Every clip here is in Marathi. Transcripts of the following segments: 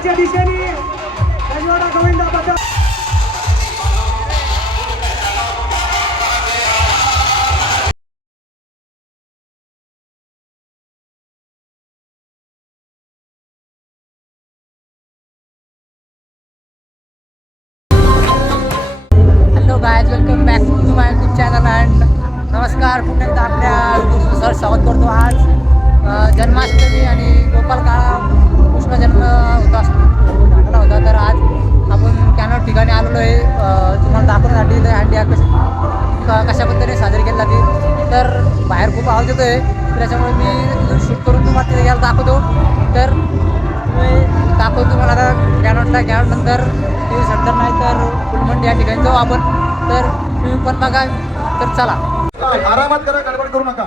दिशेने राजवाडा गोविंदा पथक hello guys welcome back to my YouTube channel and नमस्कार पुन्हा एकदा आपल्या सर स्वागत करतो आज. जन्माष्टमी आणि गोपाल काळा कृष्ण जन्म होता. झालेला होता. तर आज आपण कॅनॉट ठिकाणी आलेलो आहे. तुम्हाला दाखवण्यासाठी तर हँडी कश क- कशा पद्धतीने साजरी केली जाते तर बाहेर खूप आवाज येतो आहे त्याच्यामुळे मी शूट करून तुम्हाला तिथे याला दाखवतो. तर तुम्ही दाखवतो तुम्हाला आता कॅनॉटला कॅनॉट नंतर सेंटर नाही तर फुलमंडी या ठिकाणी जाऊ आपण. तर तुम्ही पण बघा. तर चला. आरामात करा गडबड करू नका.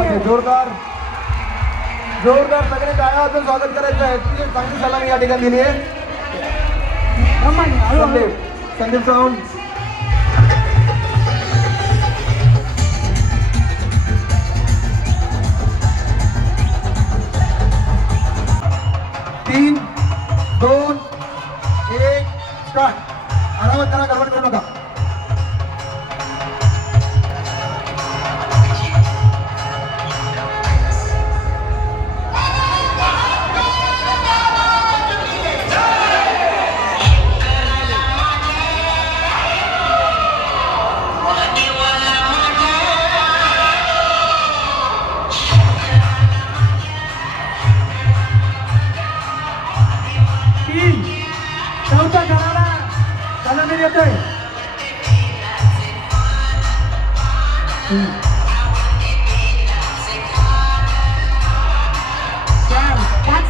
आहे. जोरदार. जोरदार सगळे टाळ्या वाजून स्वागत करायचं आहे. चांगली सलामी या ठिकाणी दिली आहे. संदीप संदीप सावंत. तीन दोन एक स्टार्ट. आरामात करा गडबड करू नका.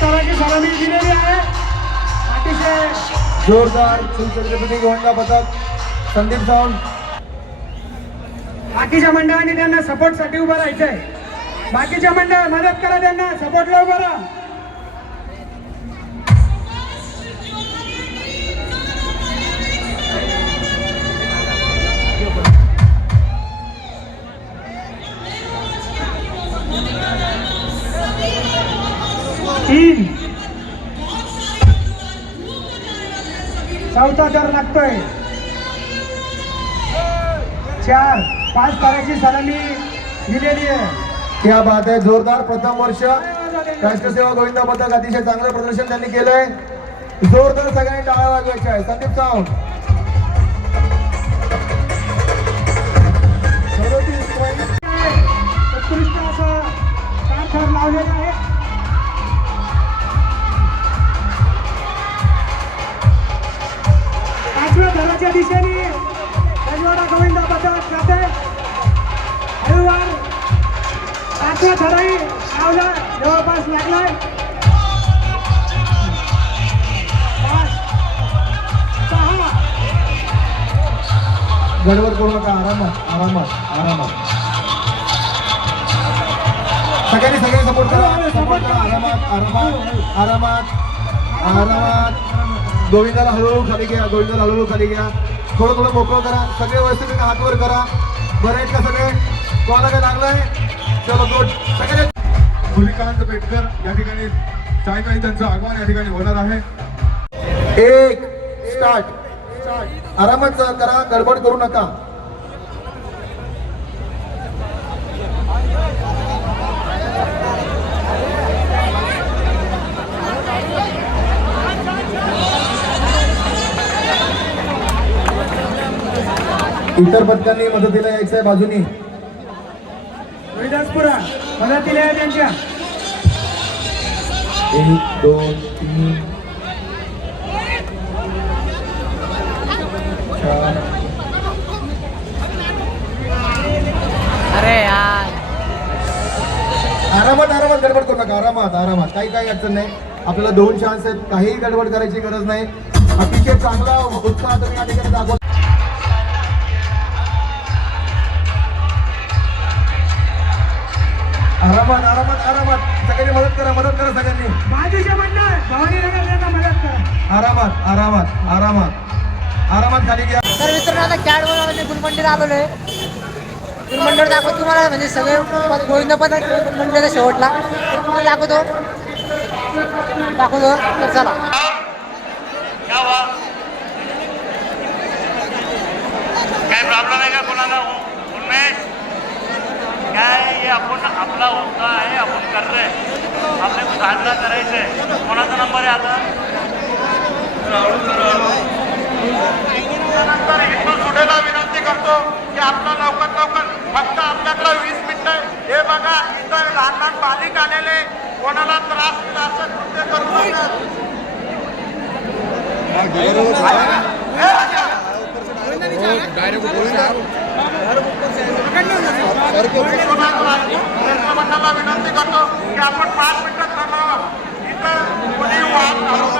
सलामी सलामी दिलेली आहे. अतिशय जोरदार शिवछत्रपती गोंडा पथक संदीप सावंत. बाकीच्या मंडळाने त्यांना सपोर्टसाठी उभं राहायचंय. बाकीच्या मंडळ मदत करा त्यांना सपोर्टला उभं राहा. तीन. चौथा दर लागतोय. चार. पाच ताराची सलामी दिलेली आहे. क्या बात आहे. जोरदार प्रथम वर्ष. राष्ट्रसेवा गोविंद पथक अतिशय चांगलं प्रदर्शन त्यांनी केलंय. जोरदार सगळ्यांनी टाळा वाजवायच्या आहे. संदीप सावंत. गडबड करू नका आरामात आरामात आरामात. सगळ्यांनी सगळ्यांनी सपोर्ट करा सपोर्ट करा. आरामात आरामात आरामात आरामात. गोविंदाला हळूहळू खाली घ्या गोविंदाला हळूहळू खाली घ्या. थोडं थोडं मोकळं करा सगळे व्यवस्थित हात वर करा. बरं आहेत का सगळे? कोणाला काय लागलंय? चलो गुड सगळे भूमिकांत पेटकर या ठिकाणी सायंकाळी त्यांचं आगमन या ठिकाणी होणार आहे. एक स्टार्ट आरामात करा गडबड करू नका. इतर पथकांनी मदतीला यायचं आहे बाजूनी मदतीला त्यांच्या. एक दोन तीन. अरे यार. आरामात आरामात गडबड करू नका आरामात आरामात. काही काही अडचण नाही. आपल्याला दोन चान्स आहेत. काहीही गडबड करायची गरज नाही. अतिशय चांगला उत्साह तुम्ही या ठिकाणी दाखवत आरामात आरामात आरामात. सगळ्यांनी मदत करा मदत करा सगळ्यांनी. बाजूच्या मदत करा. आरामात आरामात आरामात. आरामात खाली घ्या. तर मित्रांनो आता कॅडवर म्हणजे गुलमंडीला आलेलो आहे गुलमंडीवर दाखवतो तुम्हाला म्हणजे सगळे गोविंद पण गुलमंडीला शेवटला. तुम्हाला दाखवतो. दाखवतो. तर चला. काय प्रॉब्लेम आहे का कोणाला? उन्मेष? काय हे आपण आपला होता आहे आपण करतोय. आपल्या कुठं हातला करायचंय. कोणाचा नंबर आहे आता? त्यानंतर इथून सुटेला विनंती करतो की आपला लवकर लवकर फक्त आपल्याकडे वीस मिनिटं हे बघा इथं लहान लहान बालिक आलेले कोणाला त्रास दिला असं कृत्य करू मंडळाला विनंती करतो की आपण पाच मिनिटं थांबावा इथं कोणी वाद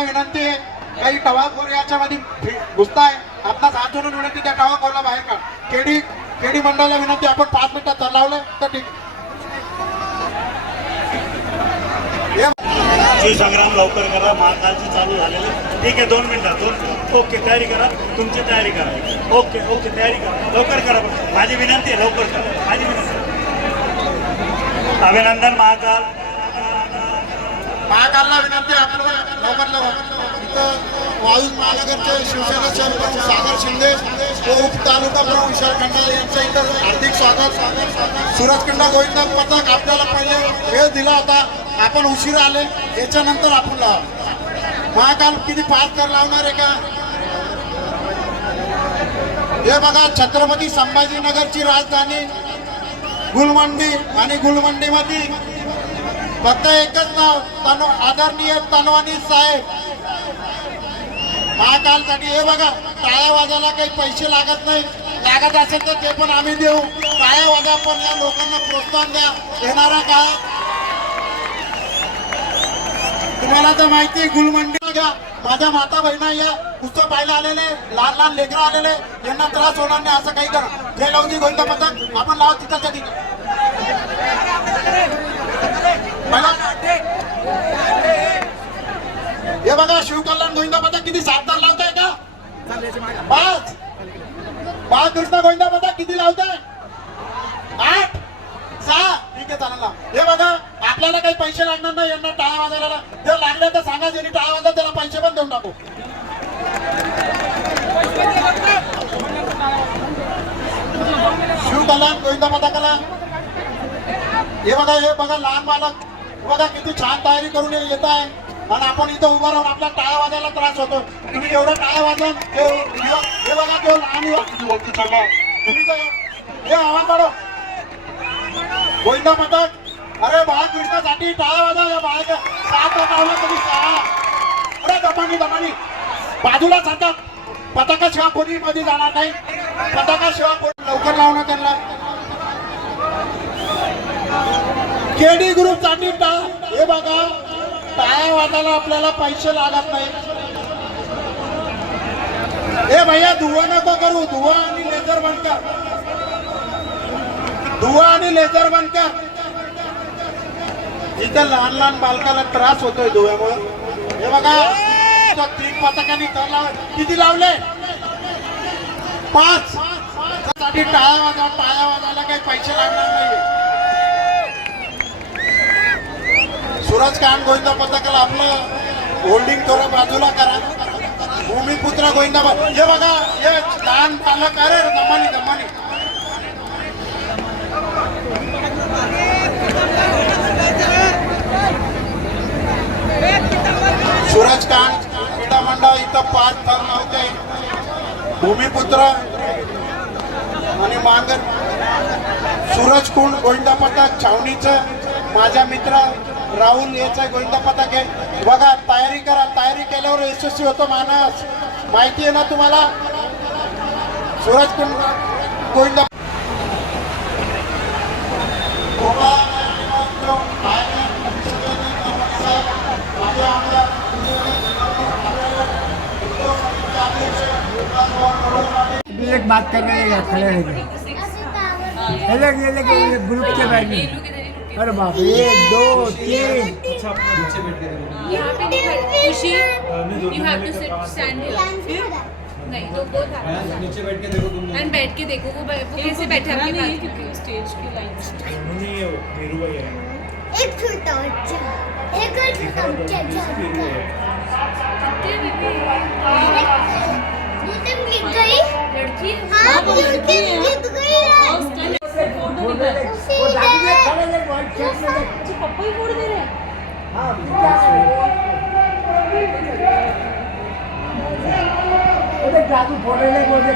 प्रशासनाला विनंती आहे. काही टवाखोर याच्यामध्ये फि- घुसताय. आपणास हात जोडून विनंती त्या टवाखोरला बाहेर काढ. केडी केडी मंडळाला विनंती आपण पाच मिनिटात चालवलं तर ठीक. संग्राम लवकर करा महाकालची चालू झालेलं. ठीक आहे दोन मिनिटात दोन ओके तयारी करा. तुमची तयारी करा. ओके ओके तयारी करा. लवकर करा माझी विनंती आहे लवकर करा. माझी विनंती अभिनंदन महाकाल. महाकालला विनंती आपलं लवकर लवकर. इथं वाळूज महानगरचे शिवसेनेचे सरपंच सागर शिंदे व उपतालुका प्रमुख विशाल खंडा यांचं इथं हार्दिक स्वागत. सुरजखंडा गोविंद पथक आपल्याला पहिले वेळ दिला होता. आपण उशीर आले याच्यानंतर आपण महाकाल किती पाच कर लावणार आहे का? हे बघा छत्रपती संभाजीनगरची राजधानी गुलमंडी आणि गुलमंडीमध्ये फक्त एकच नाव तनु आदरणीय तनवानी साहेब. महाकालसाठी हे बघा टाळ्या वाजायला काही पैसे लागत नाही लागत असेल तर ते पण आम्ही देऊ. टाळ्या वाजा पण या लोकांना प्रोत्साहन द्या. येणारा काळ तुम्हाला तर माहिती आहे, गुलमंडी घ्या. माझ्या माता बहिणा या पुस्तक पाहायला आलेले लहान लहान लेकरं आलेले यांना त्रास होणार नाही असं काही करा. जय लावून कोणतं पथक आपण लाव तिथं तिथे हे बघा शिवकल्याण गोविंदा पथक किती सातदार लावताय का? पाच. पाच कृष्णा गोविंदा पथक किती लावताय? आठ. सहा. ठीक आहे चालेल हे बघा आपल्याला काही पैसे लागणार नाही यांना टाळा वाजायला जर लागले तर सांगा जरी टाळा वाजला त्याला पैसे पण देऊन टाकू. शिवकल्याण गोविंदा पथकाला हे बघा हे बघा लहान बालक. बघा किती छान तयारी करून येत आहे. आणि आपण इथं उभा राहून आपला टाळ्या वाजायला त्रास होतो. तुम्ही एवढं टाळ्या वाजवा हे बघा तो लहान हे आवाज काढो. गोविंदा पथक. अरे बाळकृष्णासाठी टाळ्या वाजा या बाळा सात लावला तुम्ही सहा अरे दमानी दमानी बाजूला सांगा पताकाशिवाय कोणी मध्ये जाणार नाही. पताकाशिवाय कोणी लवकर लावणं त्यांना. केडी ग्रुपसाठी हे बघा टाळ्या वाजायला आपल्याला पैसे लागत नाही हे भैया धुवा नको करू. धुवा आणि लेझर बंद कर. धुवा आणि लेझर बंद कर. इथं लहान लहान बालकाला त्रास होतोय धुव्यामुळे. हे बघा तीन पथकांनी तर लाव किती लावले? पाच. साठी टाळ्या वाजा टाळ्या वाजायला काही पैसे लागणार नाही सूरज काम गोविंदा पथकाला आपलं होल्डिंग थोडं बाजूला करा. भूमिपुत्र गोविंदा हे बघा हे लहान पालक अरे दमानी दमानी सूरज कान क्रीडा मंडळ इथं पाच तर नव्हते भूमिपुत्र आणि मांगर. सूरज कुंड गोविंदा पथक छावणीचं माझ्या मित्र राहुल याचं गोविंदा पथक आहे बघा तयारी करा. तयारी केल्यावर यशस्वी होतो माणस. माहिती आहे ना तुम्हाला? सूरज कुंड गोविंदा एक बात कर रहे हैं खड़े हैं अलग अलग ग्रुप के बैठ अरे बाप रे एक दो तीन। अच्छा नीचे बैठ के यहाँ पे नहीं Khushi you have to sit stand here नहीं तो वो था। नीचे बैठ के देखो तुम एंड बैठ के देखो वो वो कैसे बैठा है नहीं क्योंकि स्टेज की लाइन नहीं है वो धीरू भाई एक छोटा बच्चा एक और छोटा बच्चा गई? लड़की हाँ। लड़की गई वो पप्पाही फोड दे रे जादू फोडलेले बोलते